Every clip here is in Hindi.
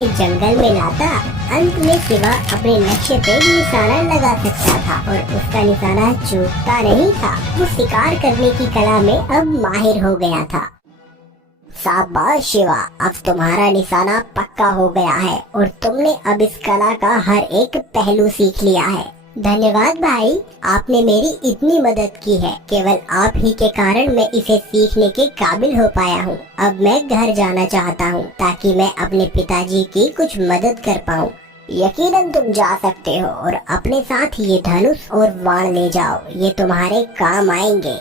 जंगल में लाता। अंत में शिवा अपने लक्ष्य पे निशाना लगा सकता था और उसका निशाना चूकता नहीं था। वो शिकार करने की कला में अब माहिर हो गया था। शाबाश शिवा, अब तुम्हारा निशाना पक्का हो गया है और तुमने अब इस कला का हर एक पहलू सीख लिया है। धन्यवाद भाई, आपने मेरी इतनी मदद की है। केवल आप ही के कारण मैं इसे सीखने के काबिल हो पाया हूँ। अब मैं घर जाना चाहता हूँ ताकि मैं अपने पिताजी की कुछ मदद कर पाऊँ। यकीनन तुम जा सकते हो और अपने साथ ये धनुष और बाण ले जाओ, ये तुम्हारे काम आएंगे।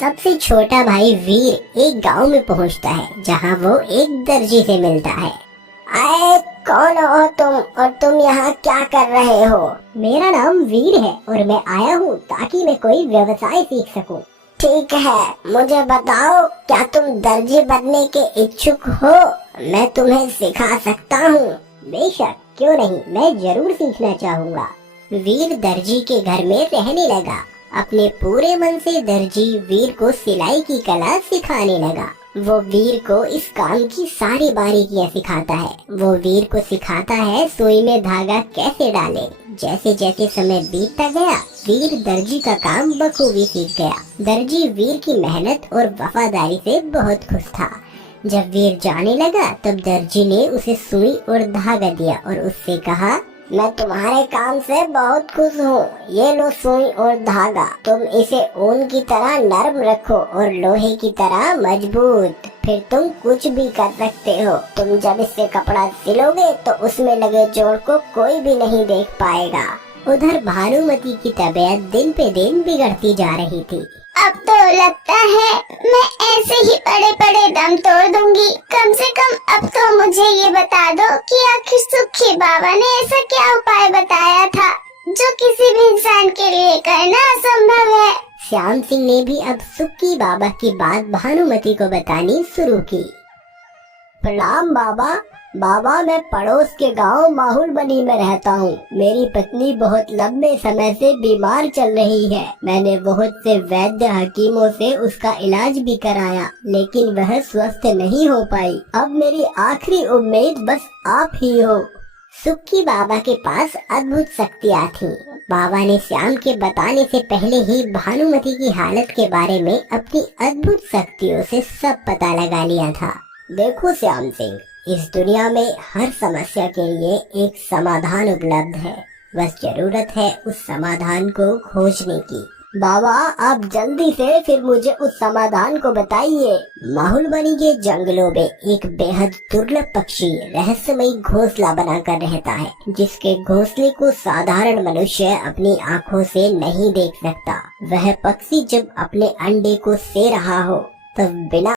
सबसे छोटा भाई वीर एक गांव में पहुंचता है जहां वो एक दर्जी से मिलता है। आए, कौन हो तुम और तुम यहाँ क्या कर रहे हो? मेरा नाम वीर है और मैं आया हूँ ताकि मैं कोई व्यवसाय सीख सकूं। ठीक है, मुझे बताओ, क्या तुम दर्जी बनने के इच्छुक हो? मैं तुम्हें सिखा सकता हूँ। बेशक, क्यों नहीं, मैं जरूर सीखना चाहूँगा। वीर दर्जी के घर में रहने लगा। अपने पूरे मन से दर्जी वीर को सिलाई की कला सिखाने लगा। वो वीर को इस काम की सारी बारीकियां सिखाता है। वो वीर को सिखाता है सुई में धागा कैसे डाले। जैसे जैसे समय बीतता गया, वीर दर्जी का काम बखूबी सीख गया। दर्जी वीर की मेहनत और वफादारी से बहुत खुश था। जब वीर जाने लगा तब दर्जी ने उसे सुई और धागा दिया और उससे कहा, मैं तुम्हारे काम से बहुत खुश हूँ। ये लो सुई और धागा, तुम इसे ऊन की तरह नरम रखो और लोहे की तरह मजबूत। फिर तुम कुछ भी कर सकते हो। तुम जब इससे कपड़ा सिलोगे तो उसमें लगे जोड़ को कोई भी नहीं देख पाएगा। उधर भानुमति की तबीयत दिन पे दिन बिगड़ती जा रही थी। अब तो लगता है मैं ऐसे ही पड़े पड़े दम तोड़ दूंगी। कम से कम अब तो मुझे ये बता दो कि आखिर सुखी बाबा ने ऐसा क्या उपाय बताया था जो किसी भी इंसान के लिए करना असंभव है। श्याम सिंह ने भी अब सुक्की बाबा की बात भानुमति को बतानी शुरू की। प्रणाम बाबा। बाबा, मैं पड़ोस के गांव माहुलबनी में रहता हूँ। मेरी पत्नी बहुत लंबे समय से बीमार चल रही है। मैंने बहुत से वैद्य हकीमों से उसका इलाज भी कराया, लेकिन वह स्वस्थ नहीं हो पाई। अब मेरी आखिरी उम्मीद बस आप ही हो। सुक्की बाबा के पास अद्भुत शक्तियाँ थीं। बाबा ने श्याम के बताने से पहले ही भानुमति की हालत के बारे में अपनी अद्भुत शक्तियों से सब पता लगा लिया था। देखो श्याम सिंह, इस दुनिया में हर समस्या के लिए एक समाधान उपलब्ध है। बस जरूरत है उस समाधान को खोजने की। बाबा, आप जल्दी से फिर मुझे उस समाधान को बताइए। माहुलबनी के जंगलों में एक बेहद दुर्लभ पक्षी रहस्यमयी घोंसला बनाकर रहता है, जिसके घोंसले को साधारण मनुष्य अपनी आँखों से नहीं देख सकता। वह पक्षी जब अपने अंडे को से रहा हो तब बिना